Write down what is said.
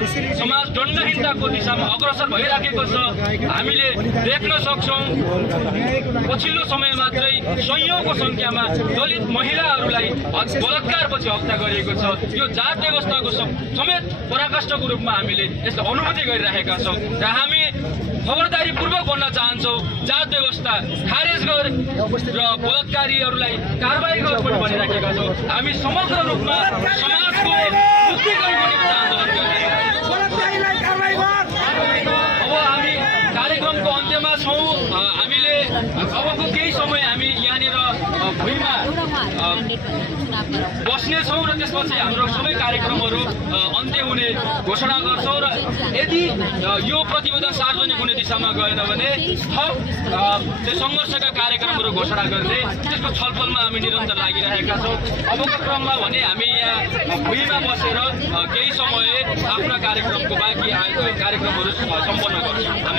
समाज दण्डहीनताको दिशामा अग्रसर भइराखेको छ। हामीले देख्न सक्छौँ पछिल्लो समय मात्रै सयौंको संख्यामा दलित महिलाहरूलाई बलात्कारपछि हत्या गरिएको छ। यो जात व्यवस्थाको समेत पराकाष्ठको रूपमा हामीले यसको अनुभूति गरिरहेका छौँ र हामी खबरदारी पूर्वक भन्न चाहन्छौँ जात व्यवस्था खारेज गर र बलात्कारीहरूलाई कारबाही गर पनि भनिराखेका छौँ। हामी समग्र रूपमा समाजको मुक्ति गर्नको निम्ति आन्दोलन गरिरहेका छौँ। अब हामी कार्यक्रमको अन्त्यमा छौँ। हामीले अबको केही समय हामी यहाँनिर भुइँमा बस्नेछौँ र त्यसपछि हाम्रो सबै कार्यक्रमहरू अन्त्य हुने घोषणा गर्छौँ र यदि यो प्रतिवेदन सार्वजनिक हुने दिशामा गएन भने थप सङ्घर्षका कार्यक्रमहरू घोषणा गर्दै त्यसको छलफलमा हामी निरन्तर लागिरहेका छौँ। अबको क्रममा भने हामी यहाँ भुइँमा बसेर केही समय आफ्ना कार्यक्रमको बाँकी कार्यक्रमहरू सम्पन्न गर्छौँ।